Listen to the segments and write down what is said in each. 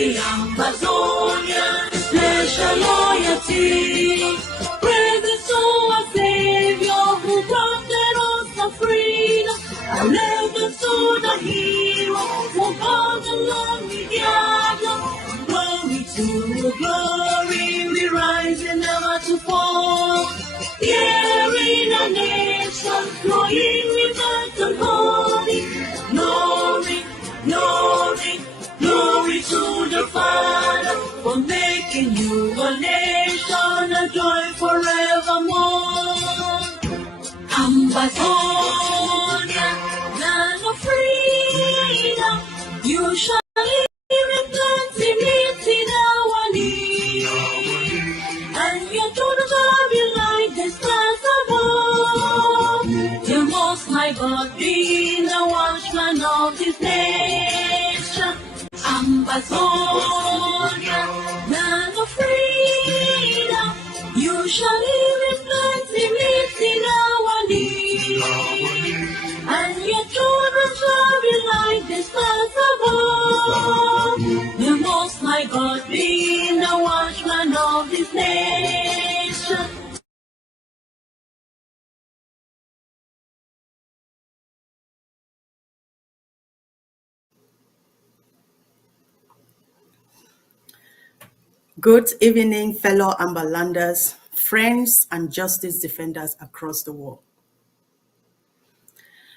the Ambazonians, special loyalty. Praise to our Savior who granted us the freedom. Allegiance to the hero who called along the gather. Glory to glory, we rise and never to fall. Here in a nation, flowing with and holy. Glory, glory, glory to the Father for making you a nation, a joy forevermore. Ambazonia, land of freedom, you shall live in plenty, meeting our need. And your children shall be like the stars above. The Most High God being the watchman of His nation. Ambazonia, land of freedom, you shall live in plenty, meeting our need. And your children shall be like the stars above. The Most High God being the watchman of His nation. Good evening, fellow Ambalanders, friends, and justice defenders across the world.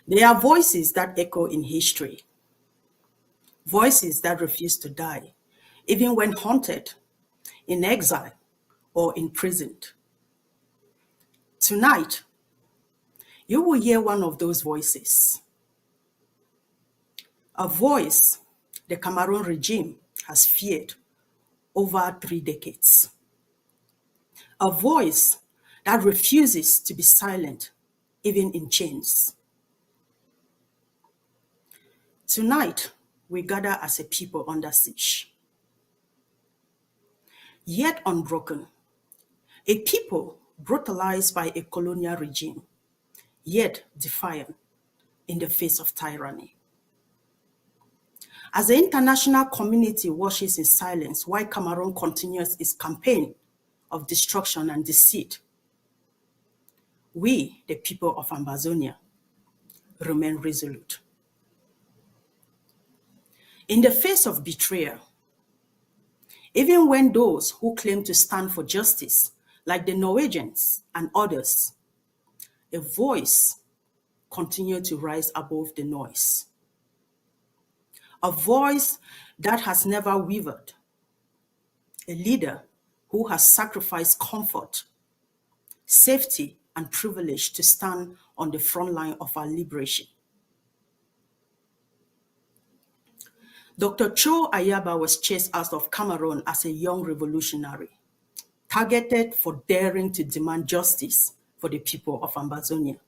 There are voices that echo in history, voices that refuse to die, even when haunted, in exile, or imprisoned. Tonight, you will hear one of those voices, a voice the Cameroon regime has feared over 3 decades. A voice that refuses to be silent, even in chains. Tonight, we gather as a people under siege, yet unbroken. A people brutalized by a colonial regime, yet defiant in the face of tyranny. As the international community watches in silence while Cameroon continues its campaign of destruction and deceit, we, the people of Ambazonia, remain resolute. In the face of betrayal, even when those who claim to stand for justice, like the Norwegians and others, a voice continues to rise above the noise. A voice that has never wavered. A leader who has sacrificed comfort, safety, and privilege to stand on the front line of our liberation. Dr. Cho Ayaba was chased out of Cameroon as a young revolutionary, targeted for daring to demand justice for the people of Ambazonia.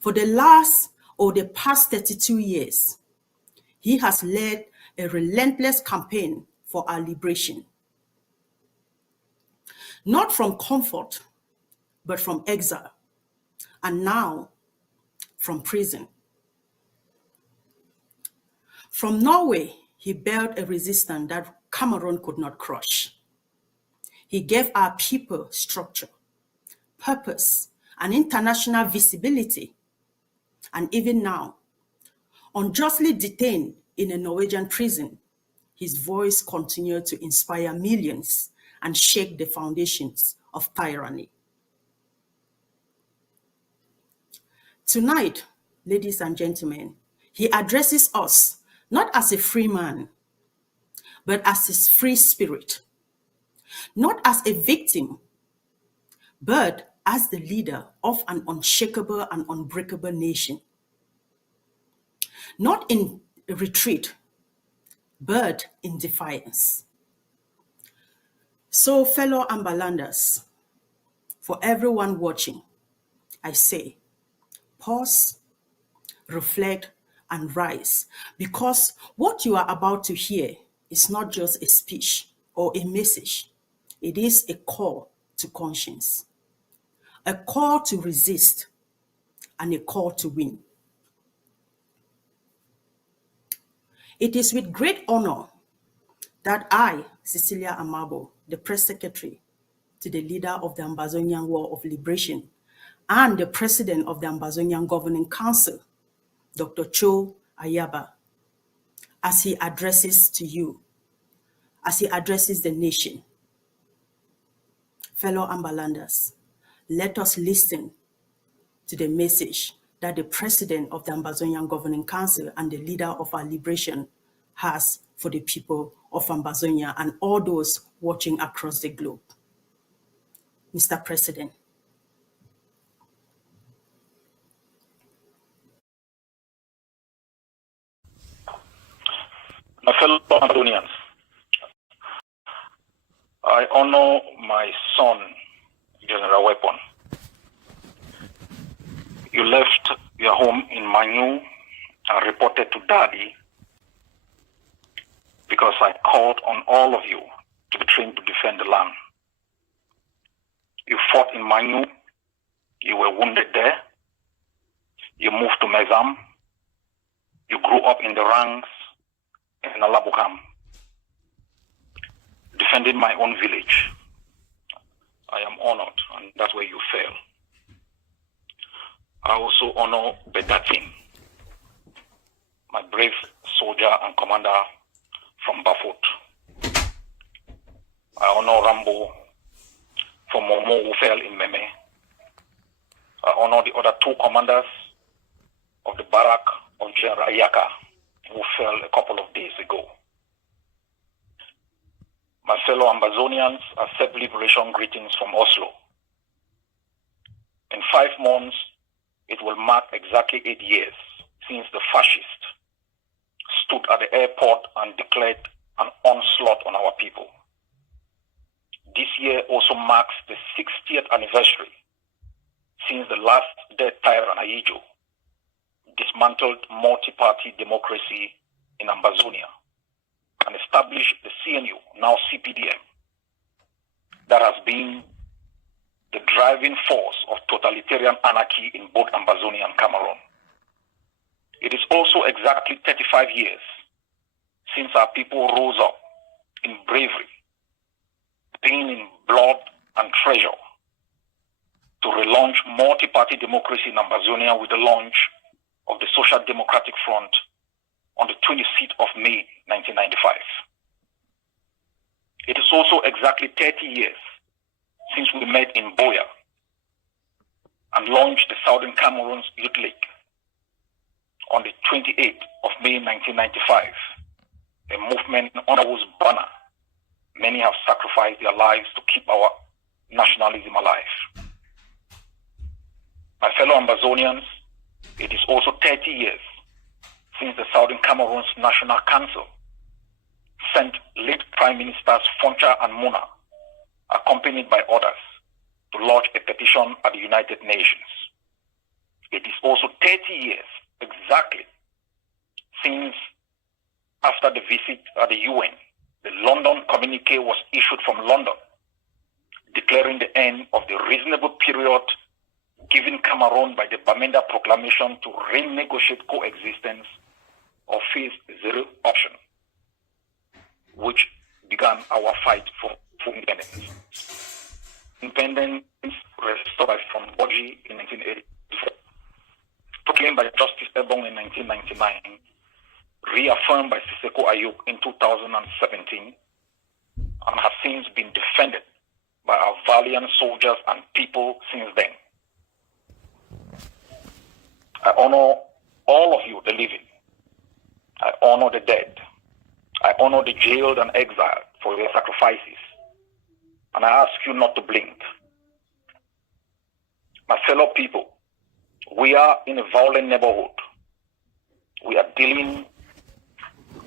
For the past 32 years, he has led a relentless campaign for our liberation. Not from comfort, but from exile, and now from prison. From Norway, he built a resistance that Cameroon could not crush. He gave our people structure, purpose, and international visibility. And even now, unjustly detained in a Norwegian prison, his voice continued to inspire millions and shake the foundations of tyranny. Tonight, ladies and gentlemen, he addresses us not as a free man, but as his free spirit, not as a victim, but as the leader of an unshakable and unbreakable nation. Not in retreat, but in defiance. So, fellow Ambalanders, for everyone watching, I say, pause, reflect, and rise, because what you are about to hear is not just a speech or a message. It is a call to conscience, a call to resist, and a call to win. It is with great honor that I, Cecilia Amabo, the press secretary to the leader of the Ambazonian War of Liberation and the president of the Ambazonian Governing Council, Dr. Cho Ayaba, as he addresses to you, as he addresses the nation. Fellow Ambalanders, let us listen to the message that the president of the Ambazonian Governing Council and the leader of our liberation has for the people of Ambazonia and all those watching across the globe. Mr. President. My fellow Ambazonians, I honor my son, General Weapon. You left your home in Manu and reported to Daddy because I called on all of you to be trained to defend the land. You fought in Manu, you were wounded there, you moved to Mezam, you grew up in the ranks in Alabukam, defending my own village. I am honored, and that's where you fail. I also honor Bedatin, my brave soldier and commander from Bafut. I honor Rambo from Momo who fell in Meme. I honor the other two commanders of the barrack of General Yaka who fell a couple of days ago. My fellow Ambazonians, accept liberation greetings from Oslo. In 5 months, it will mark exactly 8 years since the fascists stood at the airport and declared an onslaught on our people. This year also marks the 60th anniversary since the last dead tyrant Ayijo dismantled multi-party democracy in Ambazonia and established the CNU, now CPDM, that has been the driving force of totalitarian anarchy in both Ambazonia and Cameroon. It is also exactly 35 years since our people rose up in bravery, paying in blood and treasure to relaunch multi-party democracy in Ambazonia with the launch of the Social Democratic Front on the 26th of May, 1995. It is also exactly 30 years since we met in Boya and launched the Southern Cameroon's Youth League on the 28th of May, 1995, a movement under whose banner many have sacrificed their lives to keep our nationalism alive. My fellow Ambazonians, it is also 30 years since the Southern Cameroon's National Council sent late Prime Ministers Foncha and Muna, accompanied by others, to lodge a petition at the United Nations. It is also 30 years exactly since, after the visit at the UN, the London communique was issued from London, declaring the end of the reasonable period given Cameroon by the Bamenda Proclamation to renegotiate coexistence or face zero option, which began our fight for independence. Independence restored by from Boji in 1984, proclaimed by Justice Ebong in 1999, reaffirmed by Siseko Ayuk in 2017, and has since been defended by our valiant soldiers and people since then. I honor all of you, the living. I honor the dead. I honor the jailed and exiled for their sacrifices. And I ask you not to blink. My fellow people, we are in a violent neighborhood. We are dealing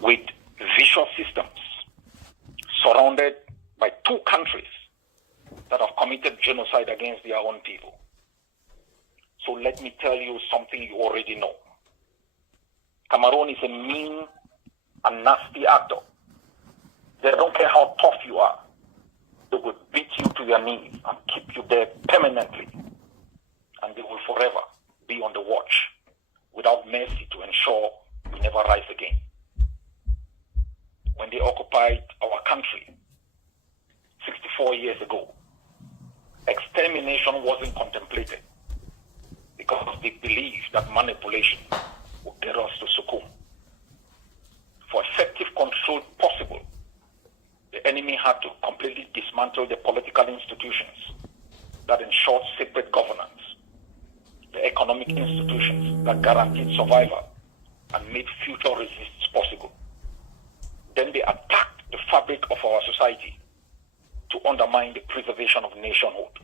with vicious systems surrounded by 2 countries that have committed genocide against their own people. So let me tell you something you already know. Cameroon is a mean and nasty actor. They don't care how tough you are. They will beat you to your knees and keep you there permanently. And they will forever be on the watch without mercy to ensure we never rise again. When when they occupied our country 64 years ago, extermination wasn't contemplated because they believed that manipulation would get us to succumb. For effective control possible, the enemy had to completely dismantle the political institutions that ensured separate governance, the economic institutions that guaranteed survival and made future resistance possible. Then they attacked the fabric of our society to undermine the preservation of nationhood.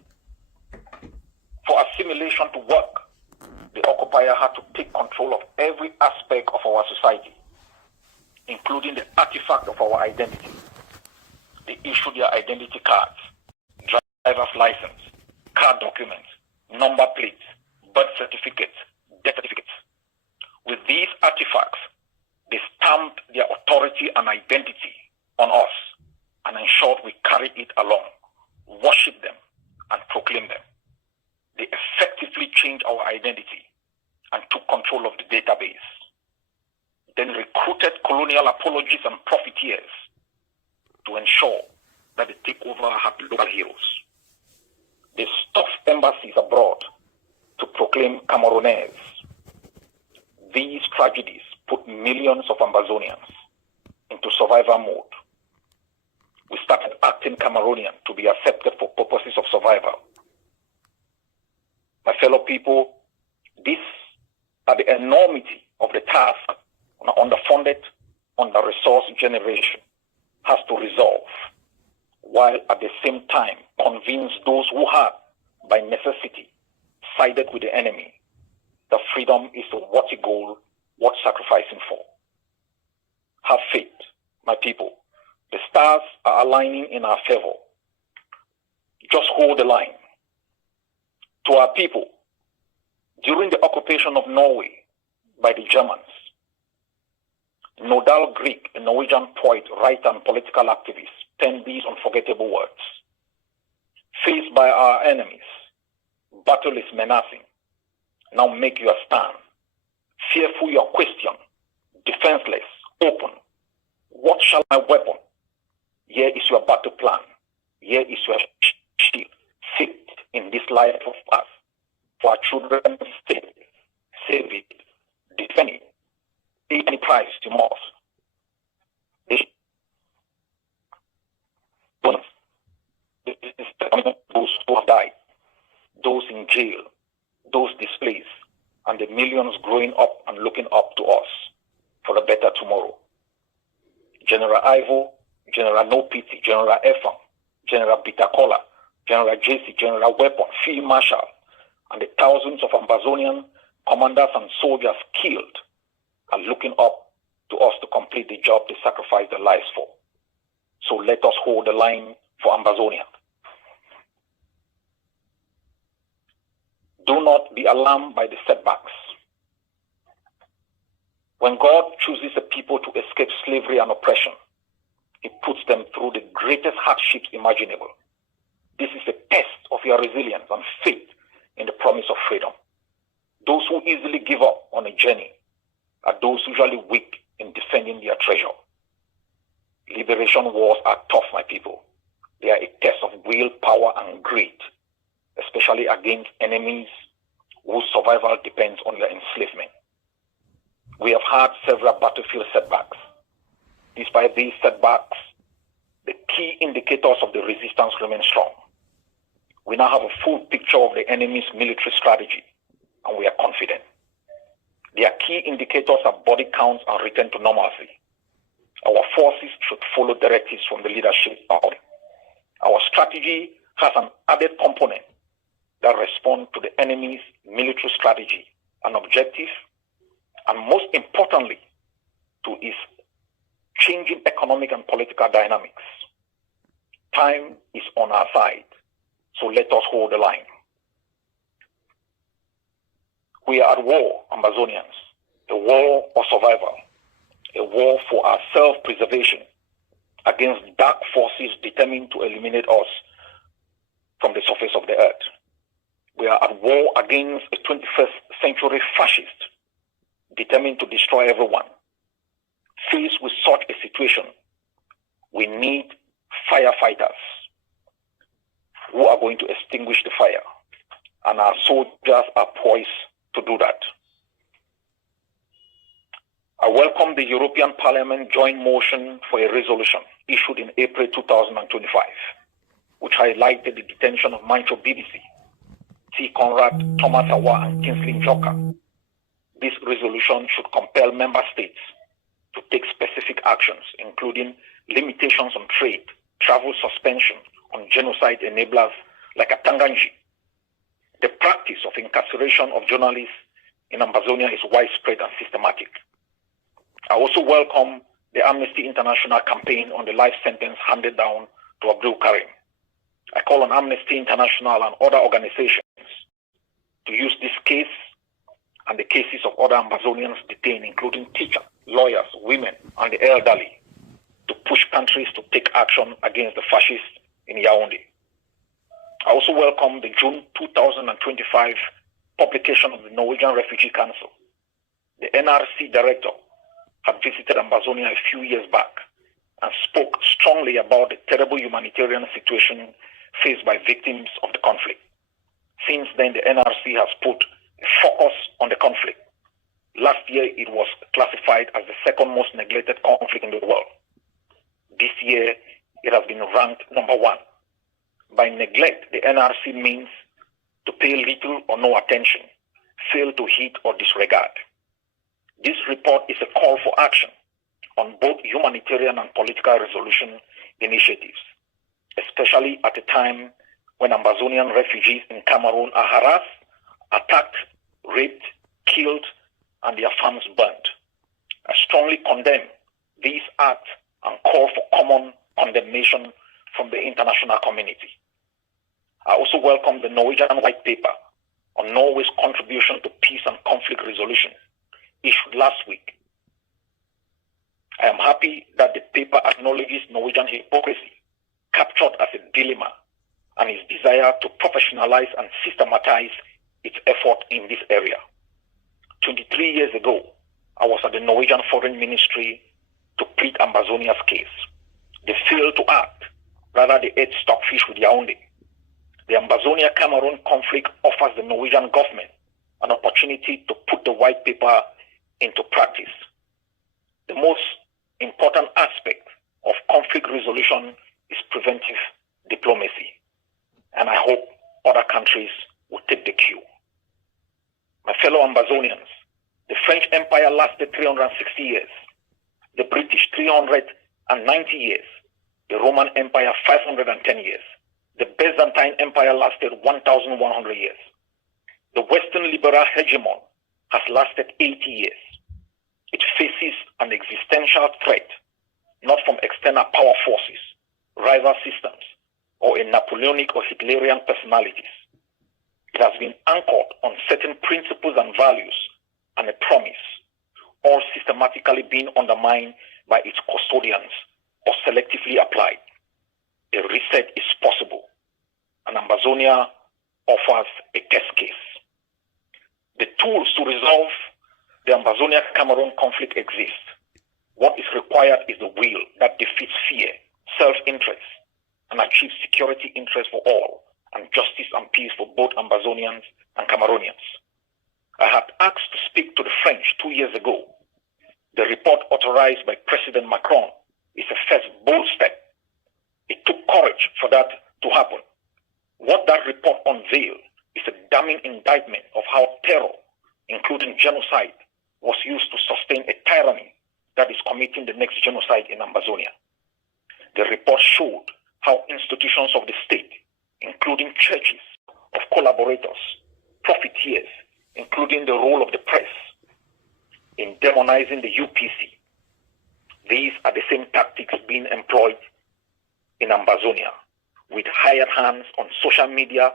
For assimilation to work, the occupier had to take control of every aspect of our society, including the artifact of our identity. They issued their identity cards, driver's license, car documents, number plates, birth certificates, death certificates. With these artifacts, they stamped their authority and identity on us and ensured we carried it along, worship them, and proclaim them. They effectively changed our identity and took control of the database, then recruited colonial apologists and profiteers to ensure that the takeover had local heroes. They stuffed embassies abroad to proclaim Cameroonese. These tragedies put millions of Ambazonians into survival mode. We started acting Cameroonian to be accepted for purposes of survival. My fellow people, this are the enormity of the task on underfunded, under-resourced generation has to resolve, while at the same time convince those who had, by necessity, sided with the enemy that freedom is a worthy goal worth sacrificing for. Have faith, my people. The stars are aligning in our favor. Just hold the line. To our people, during the occupation of Norway by the Germans, Nodal Grieg, a Norwegian poet, writer, and political activist, penned these unforgettable words. Faced by our enemies, battle is menacing. Now make your stand. Fearful your question, defenseless, open. What shall my weapon? Here is your battle plan. Here is your shield. Sit in this life of us. For our children's sake, save it, defend it. Pay any price you must. Those who have died, those in jail, those displaced, and the millions growing up and looking up to us for a better tomorrow. General Ivo, General No Pity, General Efang, General Bitakola, General JC, General Weapon, Field Marshal, and the thousands of Ambazonian commanders and soldiers killed are looking up to us to complete the job they sacrificed their lives for. So let us hold the line for Ambazonia. Do not be alarmed by the setbacks. When God chooses a people to escape slavery and oppression, He puts them through the greatest hardships imaginable. This is a test of your resilience and faith in the promise of freedom. Those who easily give up on a journey are those usually weak in defending their treasure. Liberation wars are tough, my people. They are a test of willpower and greed, especially against enemies whose survival depends on your enslavement. We have had several battlefield setbacks. Despite these setbacks, the key indicators of the resistance remain strong. We now have a full picture of the enemy's military strategy, and we are confident. Their key indicators are body counts and return to normalcy. Our forces should follow directives from the leadership body. Our strategy has an added component that responds to the enemy's military strategy and objective, and most importantly, to its changing economic and political dynamics. Time is on our side, so let us hold the line. We are at war, Ambazonians, a war for survival, a war for our self-preservation against dark forces determined to eliminate us from the surface of the earth. We are at war against a 21st century fascist determined to destroy everyone. Faced with such a situation, our soldiers are poised to do that. I welcome the European Parliament joint motion for a resolution issued in April 2025, which highlighted the detention of Mancho BBC, T. Conrad, Thomas Awa, and Kingsley Njoka. This resolution should compel member states to take specific actions, including limitations on trade, travel suspension on genocide enablers like Atanganji. The practice of incarceration of journalists in Ambazonia is widespread and systematic. I also welcome the Amnesty International campaign on the life sentence handed down to Abdul Karim. I call on Amnesty International and other organizations to use this case and the cases of other Ambazonians detained, including teachers, lawyers, women, and the elderly, to push countries to take action against the fascists in Yaoundé. I also welcome the June 2025 publication of the Norwegian Refugee Council. The NRC director had visited Ambazonia a few years back and spoke strongly about the terrible humanitarian situation faced by victims of the conflict. Since then, the NRC has put a focus on the conflict. Last year, it was classified as the second most neglected conflict in the world. This year, it has been ranked number 1. By neglect, the NRC means to pay little or no attention, fail to heed or disregard. This report is a call for action on both humanitarian and political resolution initiatives, especially at a time when Ambazonian refugees in Cameroon are harassed, attacked, raped, killed, and their farms burnt. I strongly condemn these acts and call for common condemnation from the international community. I also welcome the Norwegian White Paper on Norway's contribution to peace and conflict resolution issued last week. I am happy that the paper acknowledges Norwegian hypocrisy, captured as a dilemma, and its desire to professionalize and systematize its effort in this area. 23 years ago, I was at the Norwegian Foreign Ministry to plead Ambazonia's case. They failed to act, rather they ate stockfish with Yaoundé. The Ambazonia-Cameroon conflict offers the Norwegian government an opportunity to put the white paper into practice. The most important aspect of conflict resolution is preventive diplomacy, and I hope other countries will take the cue. My fellow Ambazonians, the French Empire lasted 360 years, the British 390 years, the Roman Empire 510 years, the Byzantine Empire lasted 1,100 years. The Western liberal hegemon has lasted 80 years. It faces an existential threat, not from external power forces, rival systems, or a Napoleonic or Hitlerian personalities. It has been anchored on certain principles and values and a promise, all systematically being undermined by its custodians or selectively applied. A reset is possible, and Ambazonia offers a test case. The tools to resolve the Ambazonia-Cameroon conflict exist. What is required is the will that defeats fear, self-interest, and achieves security interest for all, and justice and peace for both Ambazonians and Cameroonians. I had asked to speak to the French 2 years ago. The report authorized by President Macron is a first bold step. It took courage for that to happen. What that report unveiled is a damning indictment of how terror, including genocide, was used to sustain a tyranny that is committing the next genocide in Ambazonia. The report showed how institutions of the state, including churches of collaborators, profiteers, including the role of the press, in demonizing the UPC. These are the same tactics being employed in Ambazonia, with hired hands on social media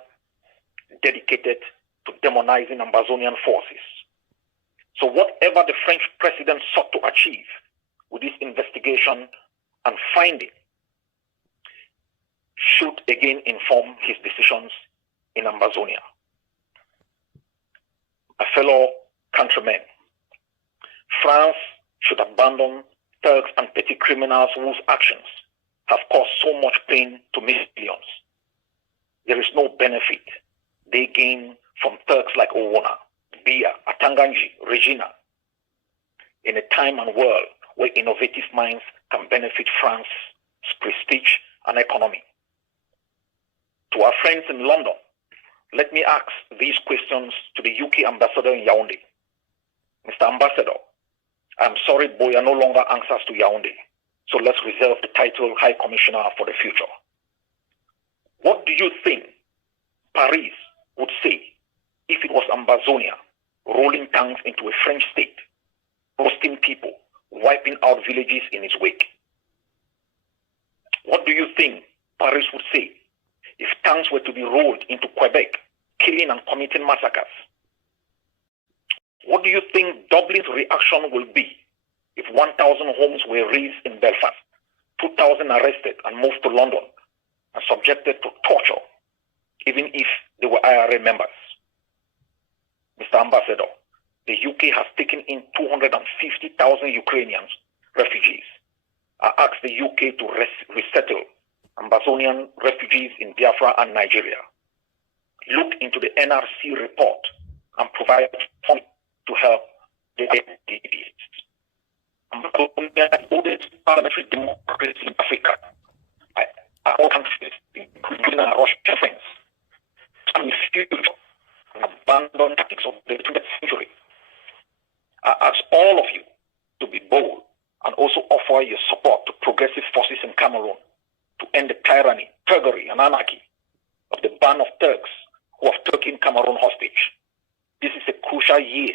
dedicated to demonizing Ambazonian forces. So whatever the French president sought to achieve with this investigation and finding should again inform his decisions in Ambazonia. My fellow countrymen, France should abandon thugs and petty criminals whose actions have caused so much pain to millions. There is no benefit they gain from Turks like Owona, Bia, Atanganji, Regina, in a time and world where innovative minds can benefit France's prestige and economy. To our friends in London, let me ask these questions to the UK ambassador in Yaoundé. Mr. Ambassador, I'm sorry Boya no longer answers to Yaoundé, so let's reserve the title High Commissioner for the future. What do you think Paris would say if it was Ambazonia rolling tanks into a French state, roasting people, wiping out villages in its wake? What do you think Paris would say if tanks were to be rolled into Quebec, killing and committing massacres? What do you think Dublin's reaction will be if 1,000 homes were razed in Belfast, 2,000 arrested and moved to London and subjected to torture, even if they were IRA members? Mr. Ambassador, the UK has taken in 250,000 Ukrainians, refugees. I ask the UK to resettle Ambazonian refugees in Biafra and Nigeria. Look into the NRC report and provide funding to help the IDPs. Ambazonia is the oldest parliamentary democracy in Africa. All countries, including our Russian friends, and refuse and abandon tactics of the 20th century. I ask all of you to be bold and also offer your support to progressive forces in Cameroon to end the tyranny, thuggery, and anarchy of the band of Turks who have taken Cameroon hostage. This is a crucial year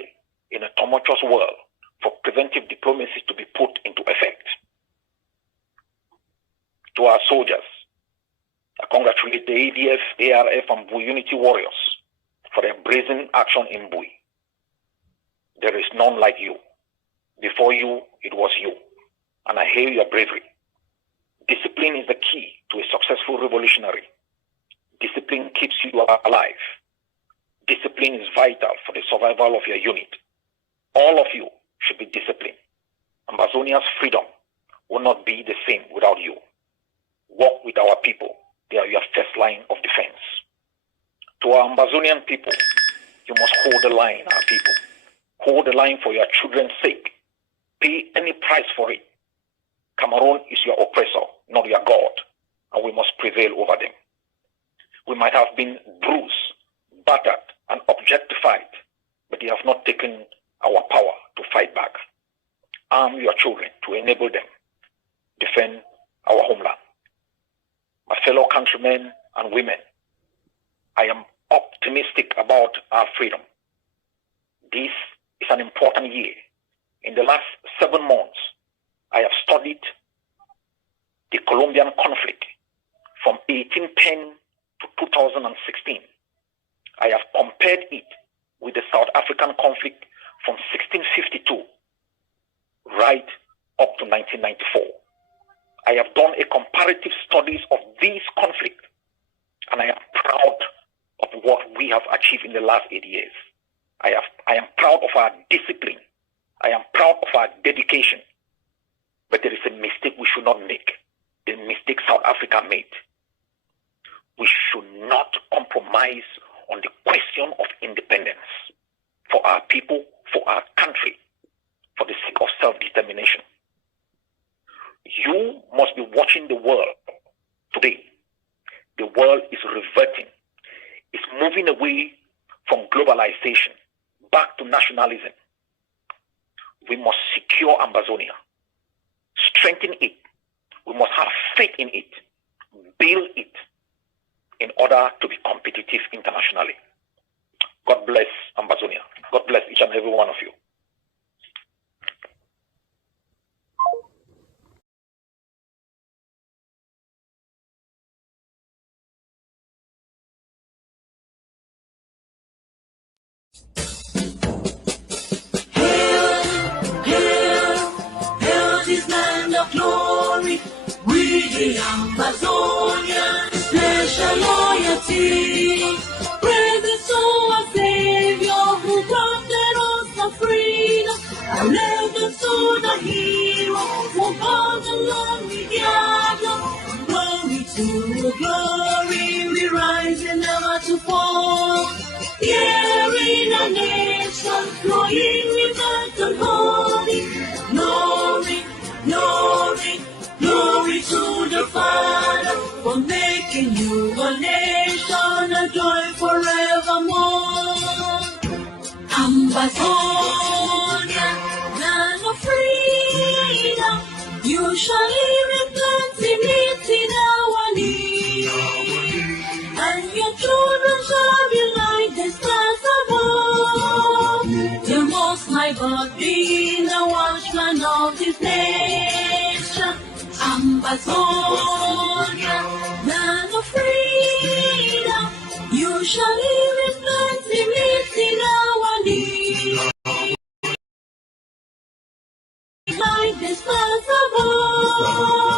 in a tumultuous world for preventive diplomacy to be put into effect. To our soldiers, I congratulate the ADF, ARF, and Bui Unity Warriors for their brazen action in Bui. There is none like you. Before you, it was you, and I hail your bravery. Discipline is the key to a successful revolutionary. Discipline keeps you alive. Discipline is vital for the survival of your unit. All of you should be disciplined. Ambazonia's freedom will not be the same without you. Walk with our people. They are your first line of defense. To our Ambazonian people, you must hold the line, our people. Hold the line for your children's sake. Pay any price for it. Cameroon is your oppressor, not your God, and we must prevail over them. We might have been bruised, battered, and objectified, but they have not taken our power to fight back. Arm your children to enable them. Defend our homeland. My fellow countrymen and women, I am optimistic about our freedom. This is an important year. In the last 7 months, I have studied the Colombian conflict from 1810 to 2016. I have compared it with the South African conflict from 1652 right up to 1994. I have done a comparative studies of these conflicts, and I am proud of what we have achieved in the last 8 years. I am proud of our discipline. I am proud of our dedication. But there is a mistake we should not make, the mistake South Africa made. We should not compromise on the question of independence for our people, for our country, for the sake of self-determination. You must be watching the world today. The world is reverting. It's moving away from globalization back to nationalism. We must secure Ambazonia, strengthen it. We must have faith in it, build it in order to be competitive internationally. God bless Ambazonia. God bless each and every one of you. The Ambazonian, special loyalty, presence to our Savior who granted us the freedom, allegiance to the hero, for God alone we gather, glory to glory, we rise and never to fall. Yeah. flowing rivers of holy. Glory, glory, glory to the Father for making you a nation, a joy forevermore. Ambazonia, land of freedom, you shall live in plenty, meet in our need. And your children shall be like the stars above. The Most High God being the watchman of His nation. Ambazonia, land of freedom, you shall live in plenty, meet in our need. Like the stars above.